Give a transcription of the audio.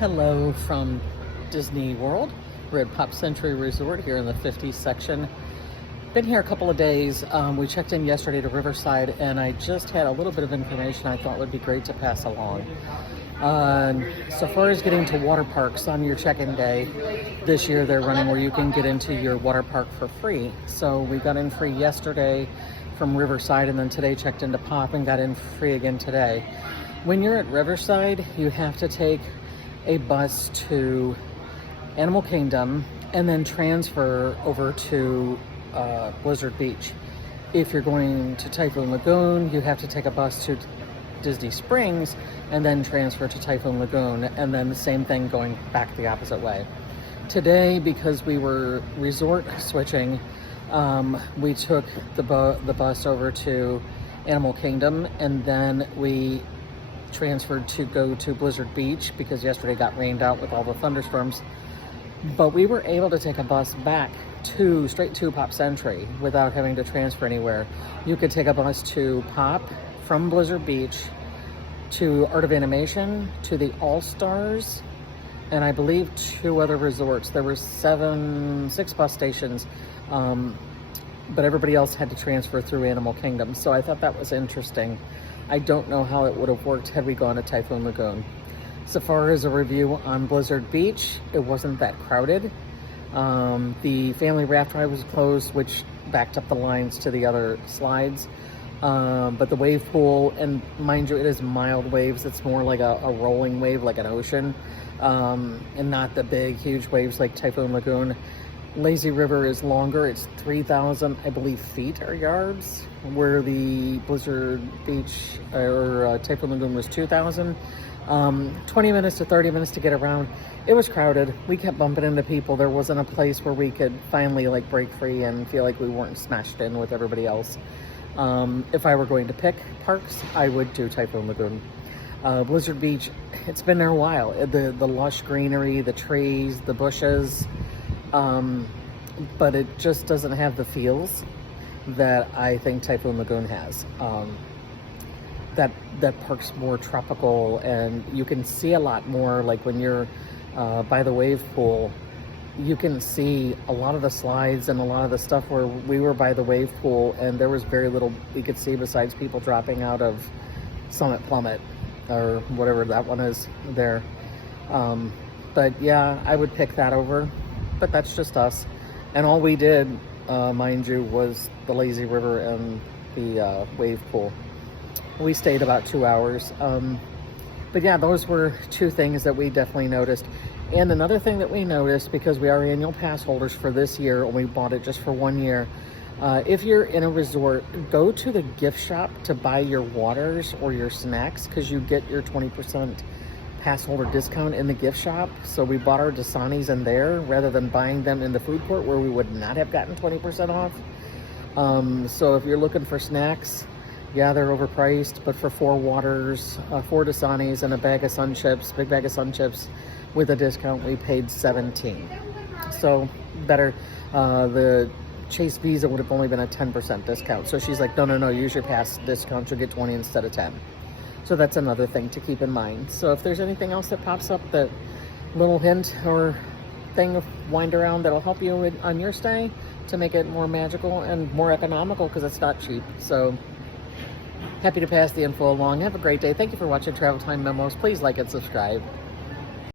Hello from Disney World. We're at Pop Century Resort here in the 50s section. Been here a couple of days. We checked in yesterday to Riverside, and I just had a little bit of information I thought would be great to pass along. So far as getting to water parks on your check-in day, this year they're running where you can get into your water park for free. So we got in free yesterday from Riverside, and then today checked into Pop and got in free again today. When you're at Riverside, you have to take a bus to Animal Kingdom and then transfer over to Blizzard Beach. If you're going to Typhoon Lagoon, you have to take a bus to Disney Springs and then transfer to Typhoon Lagoon, and then the same thing going back the opposite way. Today, because we were resort switching, we took the bus over to Animal Kingdom, and then we transferred to go to Blizzard Beach because yesterday got rained out with all the thunderstorms. But we were able to take a bus back straight to Pop Century without having to transfer anywhere. You could take a bus to Pop from Blizzard Beach to Art of Animation, to the All-Stars, and I believe 2 other resorts. There were 6 bus stations, but everybody else had to transfer through Animal Kingdom. So I thought that was interesting. I don't know how it would have worked had we gone to Typhoon Lagoon. So far as a review on Blizzard Beach, it wasn't that crowded. The family raft ride was closed, which backed up the lines to the other slides. But the wave pool, and mind you, it is mild waves. It's more like a rolling wave, like an ocean, and not the big, huge waves like Typhoon Lagoon. Lazy River is longer. It's 3,000, I believe, feet or yards, where the Blizzard Beach or Typhoon Lagoon was 2,000. 20 minutes to 30 minutes to get around. It was crowded. We kept bumping into people. There wasn't a place where we could finally break free and feel like we weren't smashed in with everybody else. If I were going to pick parks, I would do Typhoon Lagoon. Blizzard Beach, it's been there a while. The lush greenery, the trees, the bushes, but it just doesn't have the feels that I think Typhoon Lagoon has. That park's more tropical, and you can see a lot more. Like when you're by the wave pool, you can see a lot of the slides and a lot of the stuff where we were by the wave pool, and there was very little we could see besides people dropping out of Summit Plummet or whatever that one is there. But yeah, I would pick that over, but that's just us. And all we did, mind you, was the Lazy River and the wave pool. We stayed about 2 hours. But yeah, those were 2 things that we definitely noticed. And another thing that we noticed, because we are annual pass holders for this year, and we bought it just for 1 year, if you're in a resort, go to the gift shop to buy your waters or your snacks, because you get your 20% pass holder discount in the gift shop. So we bought our Dasanis in there rather than buying them in the food court where we would not have gotten 20% off. So if you're looking for snacks, yeah, they're overpriced, but for 4 waters, 4 Dasanis, and a bag of Sun Chips, big bag of Sun Chips with a discount, we paid $17. So better. The Chase Visa would have only been a 10% discount. So she's like, no, use your pass discount, you'll get 20 instead of 10. So that's another thing to keep in mind. So if there's anything else that pops up, that little hint or thing of wind around that'll help you on your stay to make it more magical and more economical, because it's not cheap. So happy to pass the info along. Have a great day. Thank you for watching Travel Time Memos. Please like and subscribe.